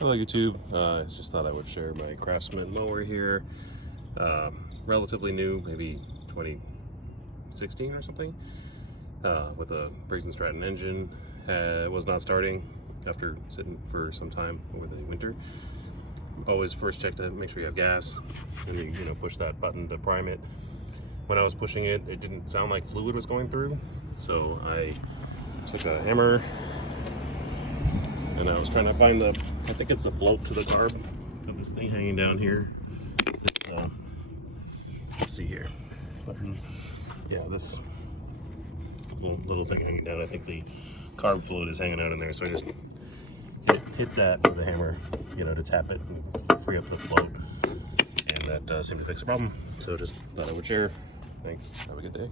Hello YouTube, I just thought I would share my Craftsman mower here. Relatively new, maybe 2016 or something, with a Briggs and Stratton engine. It was not starting after sitting for some time over the winter. Always first check to make sure you have gas, and then you push that button to prime it. When I was pushing it, it didn't sound like fluid was going through, so I took a hammer and I was trying to find I think it's a float to the carb. Got this thing hanging down here. Let's see here. Yeah, this little thing hanging down. I think the carb float is hanging out in there. So I just hit that with a hammer, to tap it and free up the float. And that seemed to fix the problem. So just thought I would share. Thanks. Have a good day.